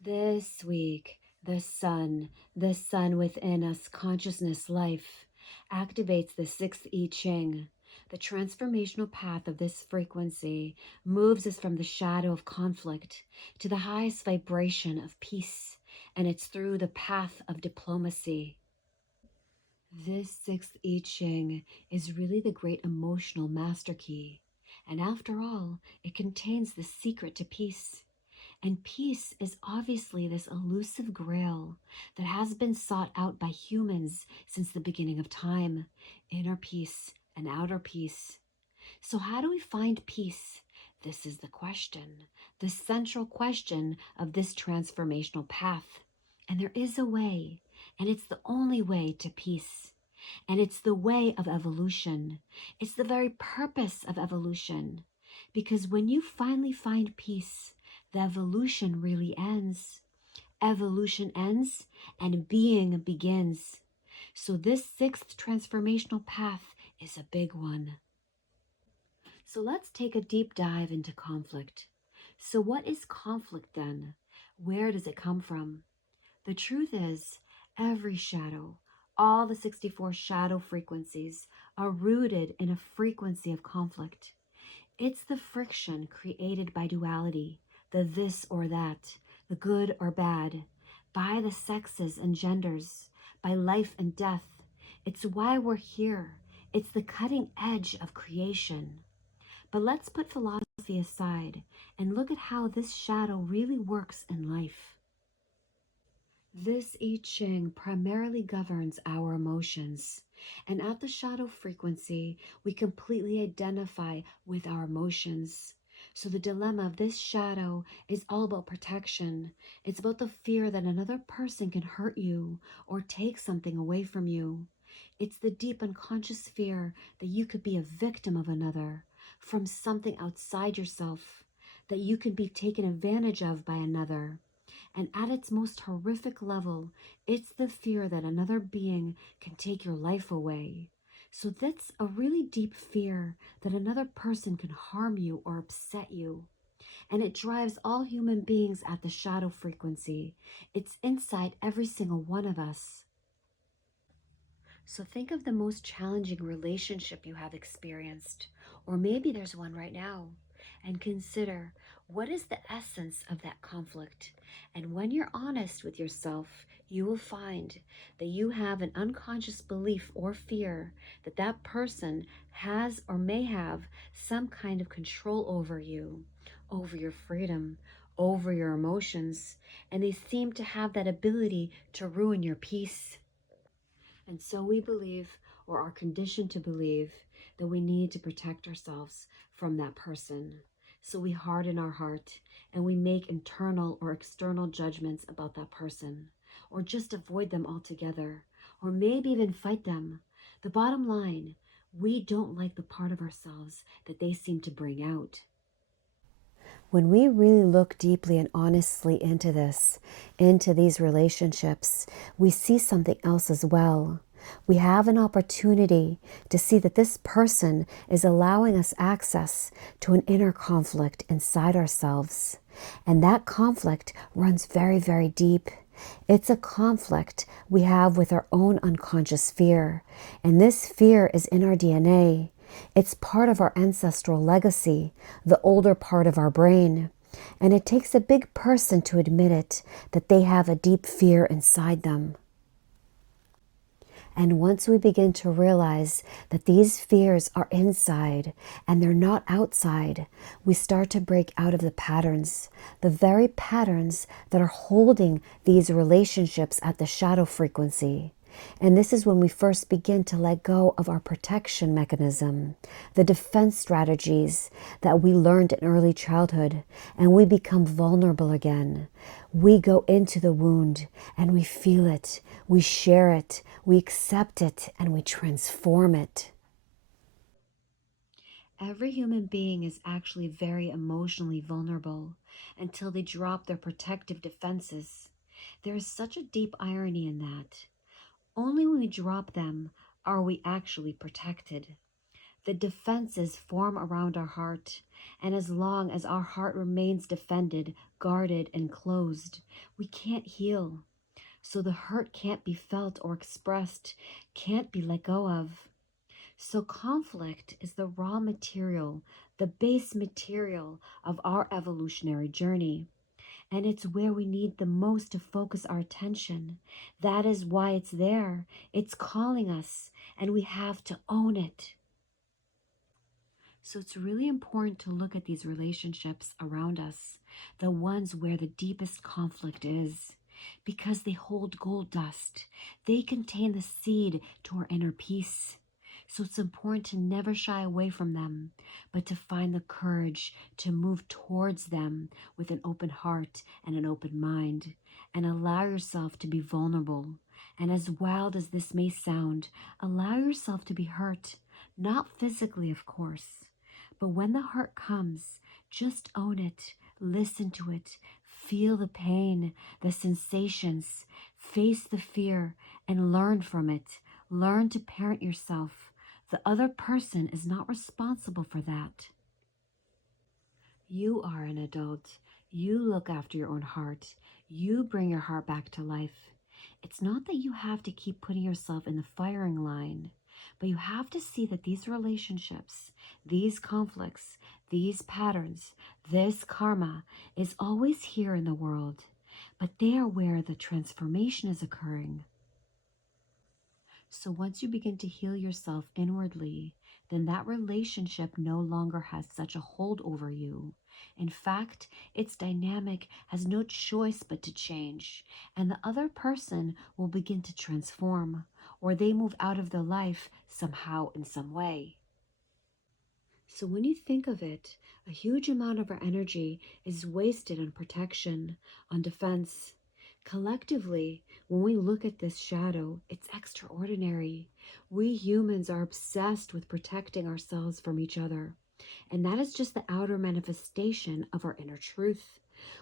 This week, the sun within us, consciousness, life, activates the sixth ICHING. The transformational path of this frequency moves us from the shadow of conflict to the highest vibration of peace, and it's through the path of diplomacy. This sixth ICHING is really the great emotional master key, and after all, it contains the secret to peace. And peace is obviously this elusive grail that has been sought out by humans since the beginning of time, inner peace and outer peace. So, how do we find peace? This is the question, the central question of this transformational path. And there is a way, and it's the only way to peace. And it's the way of evolution. It's the very purpose of evolution. Because when you finally find peace, the evolution really ends. Evolution ends and being begins. So, this sixth transformational path is a big one. So, let's take a deep dive into conflict. So, what is conflict then? Where does it come from? The truth is, every shadow, all the 64 shadow frequencies, are rooted in a frequency of conflict. It's the friction created by duality, the this or that, the good or bad, by the sexes and genders, by life and death. It's why we're here. It's the cutting edge of creation. But let's put philosophy aside and look at how this shadow really works in life. This I Ching primarily governs our emotions, and at the shadow frequency, we completely identify with our emotions. So, the dilemma of this shadow is all about protection. It's about the fear that another person can hurt you or take something away from you. It's the deep unconscious fear that you could be a victim of another, from something outside yourself, that you can be taken advantage of by another. And at its most horrific level, it's the fear that another being can take your life away. So that's a really deep fear that another person can harm you or upset you. And it drives all human beings at the shadow frequency. It's inside every single one of us. So think of the most challenging relationship you have experienced, or maybe there's one right now, and consider what is the essence of that conflict. And when you're honest with yourself, you will find that you have an unconscious belief or fear that that person has or may have some kind of control over you, over your freedom, over your emotions, and they seem to have that ability to ruin your peace. And so we believe, or are conditioned to believe, that we need to protect ourselves from that person. So we harden our heart and we make internal or external judgments about that person, or just avoid them altogether, or maybe even fight them. The bottom line, we don't like the part of ourselves that they seem to bring out. When we really look deeply and honestly into this, into these relationships, we see something else as well. We have an opportunity to see that this person is allowing us access to an inner conflict inside ourselves. And that conflict runs very, very deep. It's a conflict we have with our own unconscious fear. And this fear is in our DNA. It's part of our ancestral legacy, the older part of our brain. And it takes a big person to admit it, that they have a deep fear inside them. And once we begin to realize that these fears are inside and they're not outside, we start to break out of the patterns, the very patterns that are holding these relationships at the shadow frequency. And this is when we first begin to let go of our protection mechanism, the defense strategies that we learned in early childhood, and we become vulnerable again. We go into the wound and we feel it, we share it, we accept it, and we transform it. Every human being is actually very emotionally vulnerable until they drop their protective defenses. There is such a deep irony in that. Only when we drop them are we actually protected. The defenses form around our heart, and as long as our heart remains defended, guarded, and closed, we can't heal. So the hurt can't be felt or expressed, can't be let go of. So conflict is the raw material, the base material of our evolutionary journey. And it's where we need the most to focus our attention. That is why it's there. It's calling us, and we have to own it. So it's really important to look at these relationships around us, the ones where the deepest conflict is, because they hold gold dust. They contain the seed to our inner peace. So it's important to never shy away from them, but to find the courage to move towards them with an open heart and an open mind, and allow yourself to be vulnerable. And as wild as this may sound, allow yourself to be hurt, not physically, of course. But when the hurt comes, just own it, listen to it, feel the pain, the sensations, face the fear, and learn from it. Learn to parent yourself. The other person is not responsible for that. You are an adult. You look after your own heart. You bring your heart back to life. It's not that you have to keep putting yourself in the firing line, but you have to see that these relationships, these conflicts, these patterns, this karma is always here in the world, but they are where the transformation is occurring. So once you begin to heal yourself inwardly, then that relationship no longer has such a hold over you. In fact, its dynamic has no choice but to change, and the other person will begin to transform, or they move out of the life somehow in some way. So when you think of it, a huge amount of our energy is wasted on protection, on defense. Collectively, when we look at this shadow, it's extraordinary. We humans are obsessed with protecting ourselves from each other, and that is just the outer manifestation of our inner truth.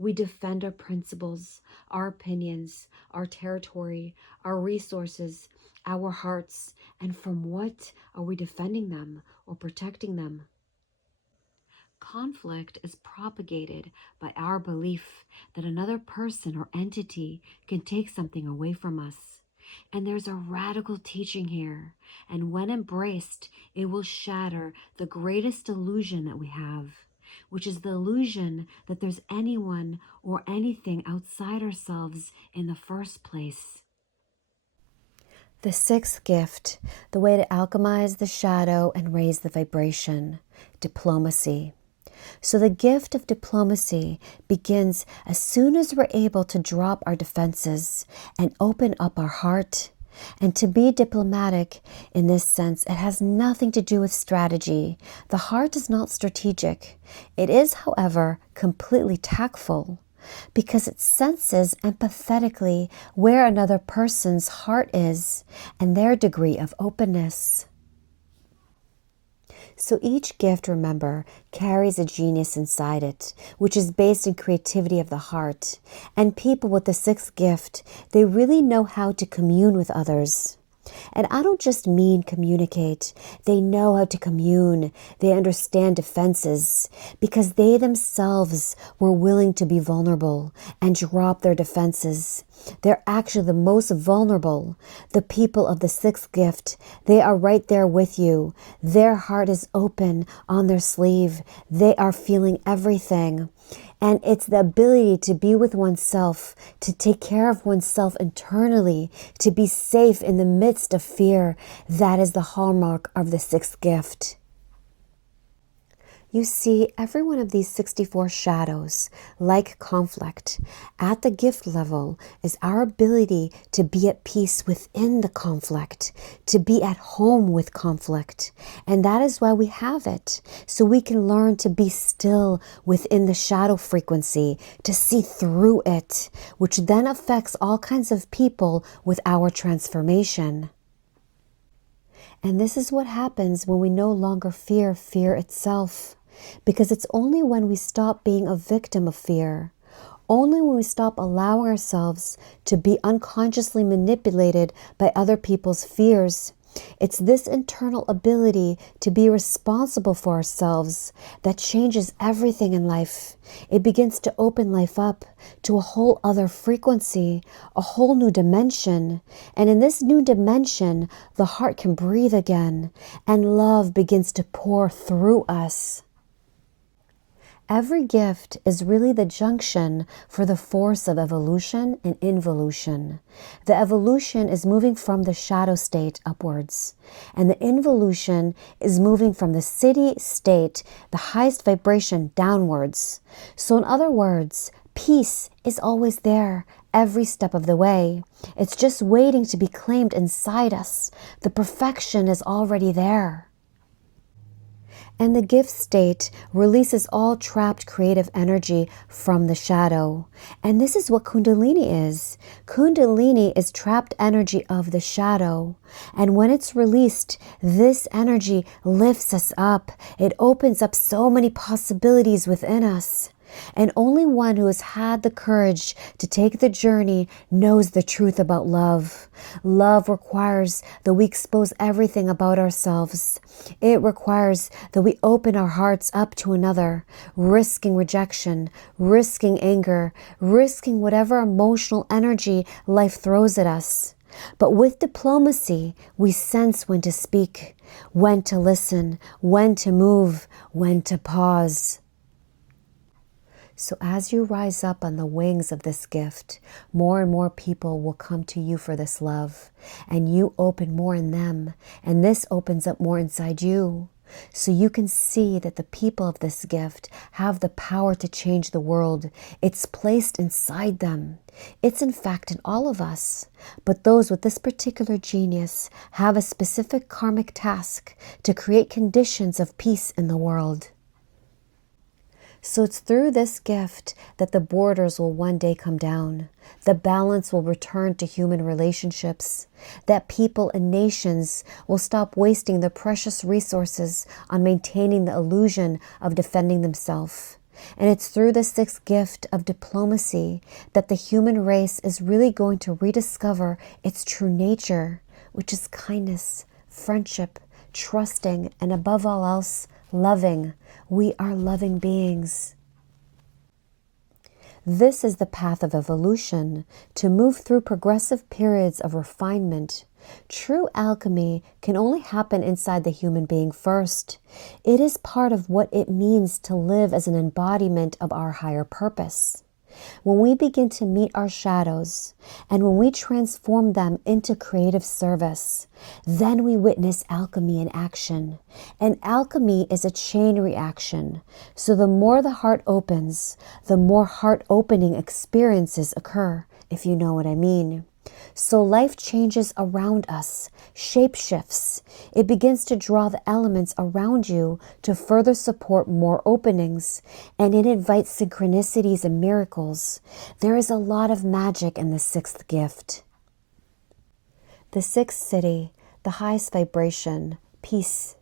We defend our principles, our opinions, our territory, our resources, our hearts, and from what are we defending them or protecting them? Conflict is propagated by our belief that another person or entity can take something away from us. And there's a radical teaching here, and when embraced, it will shatter the greatest illusion that we have, which is the illusion that there's anyone or anything outside ourselves in the first place. The sixth gift, the way to alchemize the shadow and raise the vibration, diplomacy. So the gift of diplomacy begins as soon as we're able to drop our defenses and open up our heart. And to be diplomatic in this sense, it has nothing to do with strategy. The heart is not strategic. It is, however, completely tactful, because it senses empathetically where another person's heart is and their degree of openness. So each gift, remember, carries a genius inside it, which is based in creativity of the heart. And people with the sixth gift, they really know how to commune with others. And I don't just mean communicate. They know how to commune. They understand defenses because they themselves were willing to be vulnerable and drop their defenses. They're actually the most vulnerable. The people of the sixth gift, they are right there with you. Their heart is open on their sleeve. They are feeling everything. And it's the ability to be with oneself, to take care of oneself internally, to be safe in the midst of fear. That is the hallmark of the sixth gift. You see, every one of these 64 shadows, like conflict, at the gift level is our ability to be at peace within the conflict, to be at home with conflict. And that is why we have it, so we can learn to be still within the shadow frequency, to see through it, which then affects all kinds of people with our transformation. And this is what happens when we no longer fear fear itself. Because it's only when we stop being a victim of fear, only when we stop allowing ourselves to be unconsciously manipulated by other people's fears, It's this internal ability to be responsible for ourselves that changes everything in life. It begins to open life up to a whole other frequency, a whole new dimension. And in this new dimension, the heart can breathe again, and love begins to pour through us. Every gift is really the junction for the force of evolution and involution. The evolution is moving from the shadow state upwards, and the involution is moving from the siddhi state, the highest vibration, downwards. So in other words, peace is always there every step of the way. It's just waiting to be claimed inside us. The perfection is already there. And the gift state releases all trapped creative energy from the shadow. And this is what Kundalini is. Kundalini is trapped energy of the shadow. And when it's released, this energy lifts us up. It opens up so many possibilities within us. And only one who has had the courage to take the journey knows the truth about love. Love requires that we expose everything about ourselves. It requires that we open our hearts up to another, risking rejection, risking anger, risking whatever emotional energy life throws at us. But with diplomacy, we sense when to speak, when to listen, when to move, when to pause. So as you rise up on the wings of this gift, more and more people will come to you for this love, and you open more in them, and this opens up more inside you. So you can see that the people of this gift have the power to change the world. It's placed inside them. It's in fact in all of us. But those with this particular genius have a specific karmic task to create conditions of peace in the world. So it's through this gift that the borders will one day come down. The balance will return to human relationships. That people and nations will stop wasting their precious resources on maintaining the illusion of defending themselves. And it's through this sixth gift of diplomacy that the human race is really going to rediscover its true nature, which is kindness, friendship, trusting, and above all else, loving. We are loving beings. This is the path of evolution, to move through progressive periods of refinement. True alchemy can only happen inside the human being first. It is part of what it means to live as an embodiment of our higher purpose. When we begin to meet our shadows, and when we transform them into creative service, then we witness alchemy in action. And alchemy is a chain reaction. So the more the heart opens, the more heart-opening experiences occur, if you know what I mean. So life changes around us, shape shifts. It begins to draw the elements around you to further support more openings, and it invites synchronicities and miracles. There is a lot of magic in the sixth gift. The sixth siddhi, the highest vibration, peace.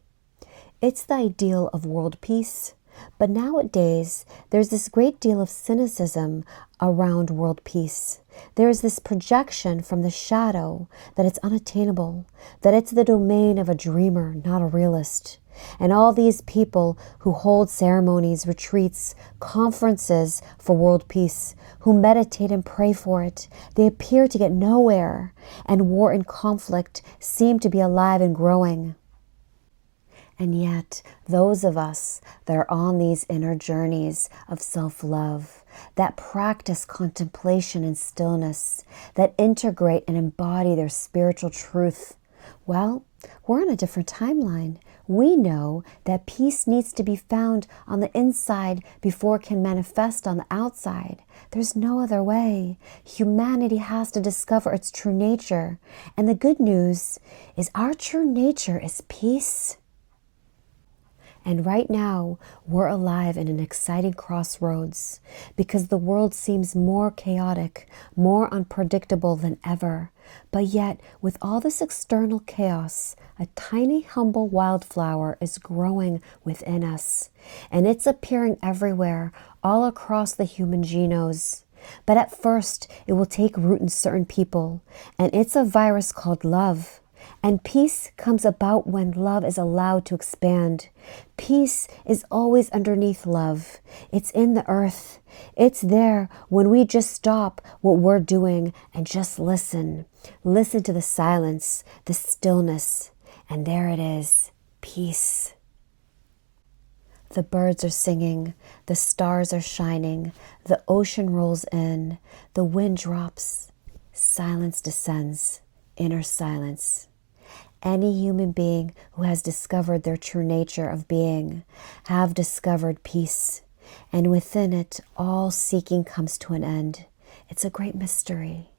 It's the ideal of world peace. But nowadays, there's this great deal of cynicism around world peace. There is this projection from the shadow that it's unattainable, that it's the domain of a dreamer, not a realist. And all these people who hold ceremonies, retreats, conferences for world peace, who meditate and pray for it, they appear to get nowhere, and war and conflict seem to be alive and growing. And yet, those of us that are on these inner journeys of self-love, that practice contemplation and stillness, that integrate and embody their spiritual truth, well, we're on a different timeline. We know that peace needs to be found on the inside before it can manifest on the outside. There's no other way. Humanity has to discover its true nature. And the good news is our true nature is peace. And right now, we're alive in an exciting crossroads because the world seems more chaotic, more unpredictable than ever. But yet, with all this external chaos, a tiny, humble wildflower is growing within us. And it's appearing everywhere, all across the human genomes. But at first, it will take root in certain people. And it's a virus called love. And peace comes about when love is allowed to expand. Peace is always underneath love. It's in the earth. It's there when we just stop what we're doing and just listen. Listen to the silence, the stillness. And there it is, peace. The birds are singing, the stars are shining, the ocean rolls in, the wind drops, silence descends, inner silence. Any human being who has discovered their true nature of being have discovered peace, and within it all seeking comes to an end. It's a great mystery.